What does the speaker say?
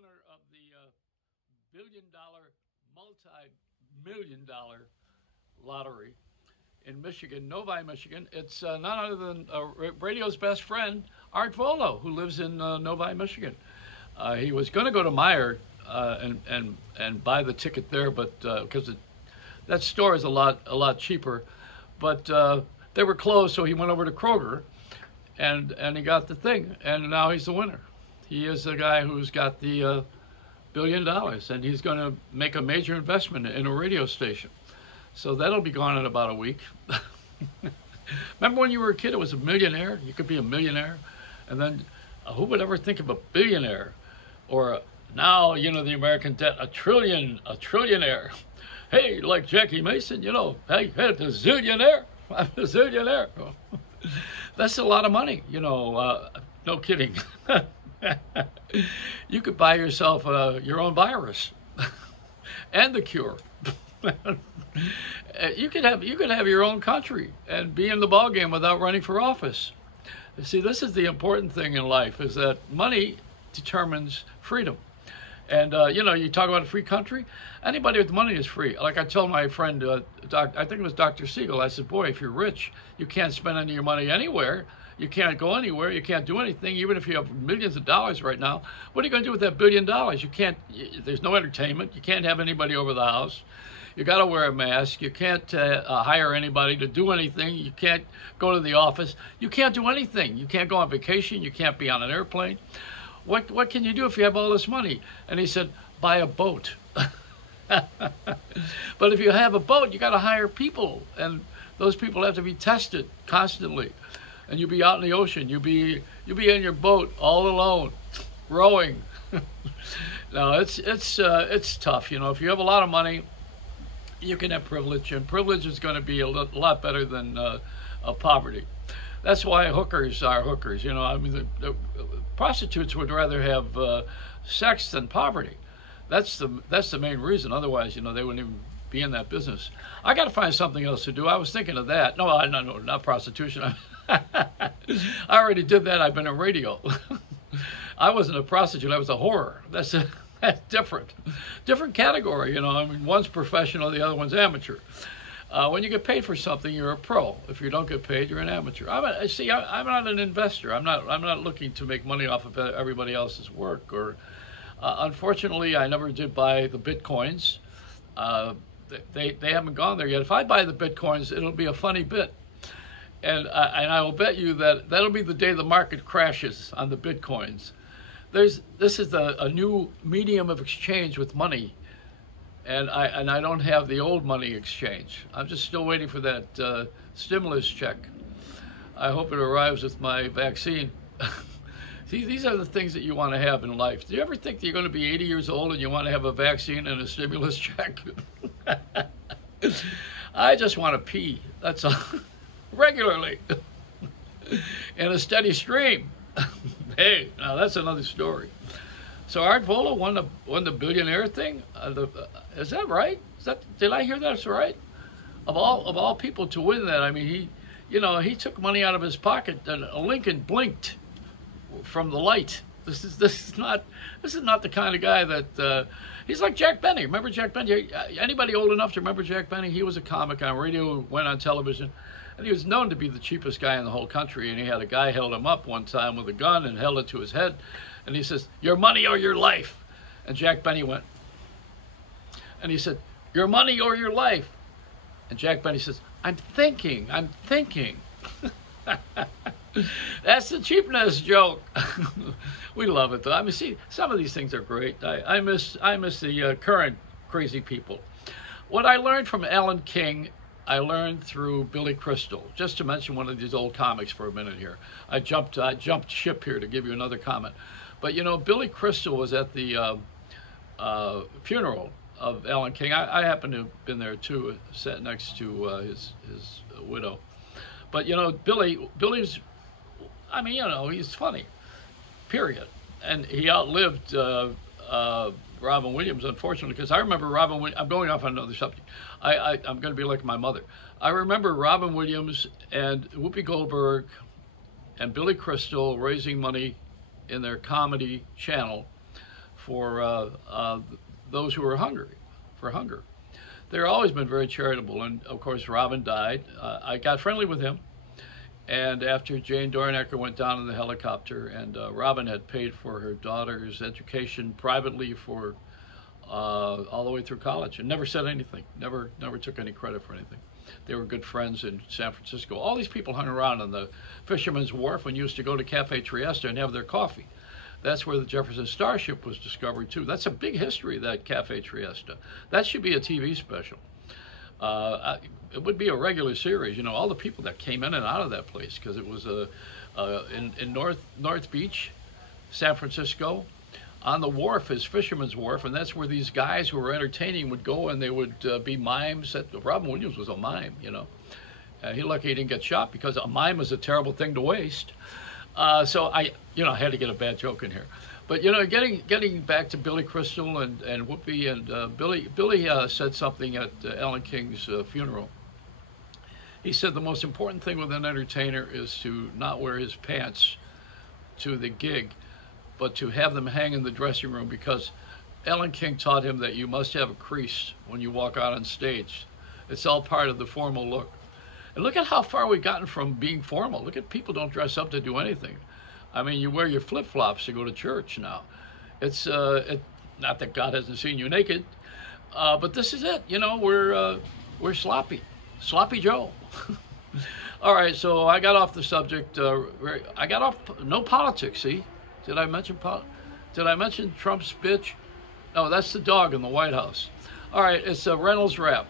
winner of the billion-dollar, multi-million-dollar lottery in Michigan, Novi, Michigan. It's none other than radio's best friend, Art Volo, who lives in Novi, Michigan. He was going to go to Meijer and buy the ticket there, but because that store is a lot cheaper, but they were closed, so he went over to Kroger, and he got the thing, and now he's the winner. He is the guy who's got the $1 billion, and he's going to make a major investment in a radio station. So that'll be gone in about a week. Remember when you were a kid, it was a millionaire? You could be a millionaire. And then who would ever think of a billionaire? Or now, the American debt, a trillionaire. Hey, like Jackie Mason, hey, the zillionaire. I'm a zillionaire. That's a lot of money, no kidding. You could buy yourself your own virus and the cure. You could have your own country and be in the ballgame without running for office. See, this is the important thing in life, is that money determines freedom. And, you talk about a free country, anybody with money is free. Like I told my friend, I think it was Dr. Siegel, I said, boy, if you're rich, you can't spend any of your money anywhere. You can't go anywhere. You can't do anything, even if you have millions of dollars right now. What are you going to do with that $1 billion? You can't, there's no entertainment. You can't have anybody over the house. You got to wear a mask. You can't hire anybody to do anything. You can't go to the office. You can't do anything. You can't go on vacation. You can't be on an airplane. What can you do if you have all this money? And he said, buy a boat. But if you have a boat, you got to hire people, and those people have to be tested constantly. And you'll be out in the ocean. You'll be in your boat all alone, rowing. No, it's tough. If you have a lot of money, you can have privilege, and privilege is going to be a lot better than poverty. That's why hookers are hookers. The prostitutes would rather have sex than poverty. That's the main reason. Otherwise, they wouldn't even be in that business. I got to find something else to do. I was thinking of that. No, not prostitution. I already did that. I've been in radio. I wasn't a prostitute. I was a whore. That's different. Different category, one's professional, the other one's amateur. When you get paid for something, you're a pro. If you don't get paid, you're an amateur. I'm not an investor. I'm not looking to make money off of everybody else's work. Or, unfortunately, I never did buy the Bitcoins. They haven't gone there yet. If I buy the Bitcoins, it'll be a funny bit. And I will bet you that'll be the day the market crashes on the Bitcoins. This is a new medium of exchange with money, and I don't have the old money exchange. I'm just still waiting for that stimulus check. I hope it arrives with my vaccine. See, these are the things that you want to have in life. Do you ever think that you're going to be 80 years old and you want to have a vaccine and a stimulus check? I just want to pee. That's all. Regularly. In a steady stream. Hey, now that's another story. So Art Volo won the billionaire thing. Is that right? Did I hear that's right? Of all people to win that, I mean, he took money out of his pocket and Lincoln blinked from the light. This is not the kind of guy that he's like Jack Benny. Remember Jack Benny? Anybody old enough to remember Jack Benny? He was a comic on radio, went on television. And he was known to be the cheapest guy in the whole country. And he had a guy held him up one time with a gun and held it to his head. And he says, your money or your life? And Jack Benny went. And he said, your money or your life? And Jack Benny says, I'm thinking. That's the cheapness joke. We love it, though. I mean, see, some of these things are great. I miss the current crazy people. What I learned from Alan King, I learned through Billy Crystal. Just to mention one of these old comics for a minute here. I jumped ship here to give you another comment. But Billy Crystal was at the funeral of Alan King. I happen to have been there too, sat next to his widow. But Billy's, I mean, he's funny, period. And he outlived Robin Williams, unfortunately, because I remember Robin Williams. I'm going off on another subject. I'm going to be like my mother. I remember Robin Williams and Whoopi Goldberg and Billy Crystal raising money in their comedy channel for those who are hungry, for hunger. They've always been very charitable, and of course, Robin died. I got friendly with him, and after Jane Dornacker went down in the helicopter, and Robin had paid for her daughter's education privately for all the way through college, and never said anything. Never took any credit for anything. They were good friends in San Francisco. All these people hung around on the Fisherman's Wharf and used to go to Cafe Trieste and have their coffee. That's where the Jefferson Starship was discovered too. That's a big history, that Cafe Trieste. That should be a TV special. It would be a regular series. You know, all the people that came in and out of that place, because it was in North Beach, San Francisco. On the wharf is Fisherman's Wharf, and that's where these guys who were entertaining would go, and they would be mimes. Robin Williams was a mime, you know. He lucky he didn't get shot, because a mime is a terrible thing to waste. So I had to get a bad joke in here. But, you know, getting back to Billy Crystal and Whoopi, and Billy said something at Ellen King's funeral. He said the most important thing with an entertainer is to not wear his pants to the gig, but to have them hang in the dressing room, because Ellen King taught him that you must have a crease when you walk out on stage. It's all part of the formal look. And look at how far we've gotten from being formal. Look at people don't dress up to do anything. I mean, you wear your flip-flops to go to church now. It's not that God hasn't seen you naked, but this is it. You know, we're sloppy Joe. All right, so I got off the subject. I got off no politics. See, did I mention Trump's bitch? No, that's the dog in the White House. All right, it's a Reynolds Wrap.